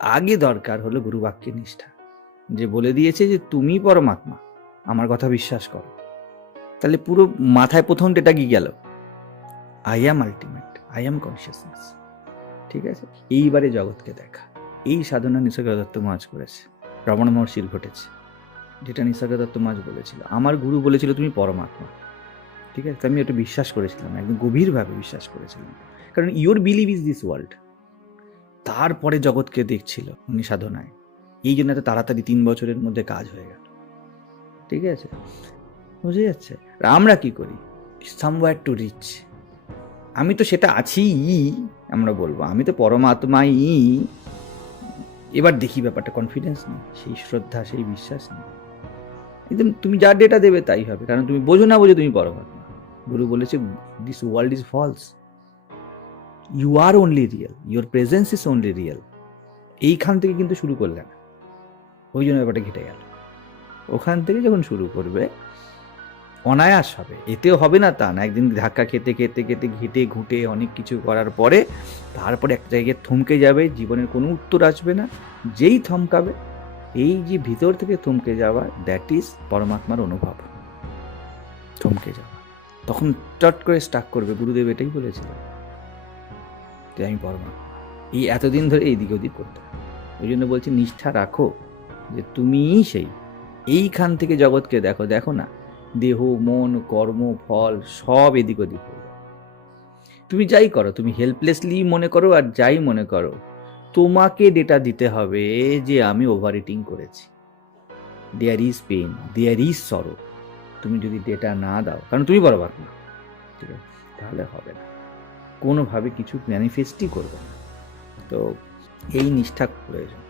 আগে দরকার হলো গুরুবাক্যের নিষ্ঠা, যে বলে দিয়েছে যে তুমি পরমাত্মা, আমার কথা বিশ্বাস করো। তাহলে পুরো মাথায় প্রথম ডেটা কি গেল? I am ultimate, I am consciousness. ঠিক আছে, এইবারে জগৎকে দেখা। এই সাধনা নিসর্গ দত্ত মহারাজ করেছে, রমণ মহর্ষির ঘটেছে, যেটা নিসর্গ দত্ত মহারাজ বলেছিল। আমার গুরু বলেছিল তুমি পরমাত্মা। ঠিক আছে, আমি ওটা বিশ্বাস করেছিলাম, একদম গভীরভাবে বিশ্বাস করেছিলাম, কারণ your believe is this world. তারপরে জগৎকে দেখছিল উনি সাধনায়, এই জন্য এত তাড়াতাড়ি 3 বছরের মধ্যে কাজ হয়ে গেল। ঠিক আছে, বুঝে যাচ্ছে? আর আমরা কি করি? Somewhere to reach. আমি তো সেটা আছি, আমরা বলবো আমি তো পরমাত্মাই, এবার দেখি ব্যাপারটা। কনফিডেন্স নেই, সেই শ্রদ্ধা, সেই বিশ্বাস নেই। একদম তুমি যা ডেটা দেবে তাই হবে, কারণ তুমি বোঝো না বোঝো তুমি পরমাত্মা। গুরু বলেছে this world is false, you are only real, your presence is only real. এইখান থেকে কিন্তু শুরু করলে না, ওই জন্য ব্যাপারটা ঘেটে গেল। ওখান থেকে যখন শুরু করবে অনায়াস হবে। এতেও হবে না তা না, একদিন ধাক্কা খেতে খেতে খেতে ঘেটে ঘুটে অনেক কিছু করার পরে তারপরে একটা জায়গায় থমকে যাবে, জীবনের কোনো উত্তর আসবে না। যেই থমকাবে, এই যে ভিতর থেকে থমকে যাওয়া, দ্যাট ইজ পরমাত্মার অনুভব। থমকে যাওয়া, তখন চট করে স্টাক করবে। গুরুদেব এটাই বলেছিল যে আমি পরমাত্মা। এই এতদিন ধরে এইদিকে ওদিক করতে, ওই জন্য বলছি নিষ্ঠা রাখো যে তুমিই সেই। এইখান থেকে জগৎকে দেখো, দেখো না দেহ মন কর্ম ফল সব এদিক ওদিক হয়ে যায়। তুমি যাই করো, তুমি হেল্পলেসলি মনে করো আর যাই মনে করো, তোমাকে ডেটা দিতে হবে যে আমি ওভার ইটিং করেছি, there is pain, there is sorrow. তুমি যদি ডেটা না দাও, কারণ তুমি পরমাত্মা, ঠিক আছে, তাহলে হবে না, কোনোভাবে কিছু ম্যানিফেস্টই করবে না। তো এই নিষ্ঠা প্রয়োজন।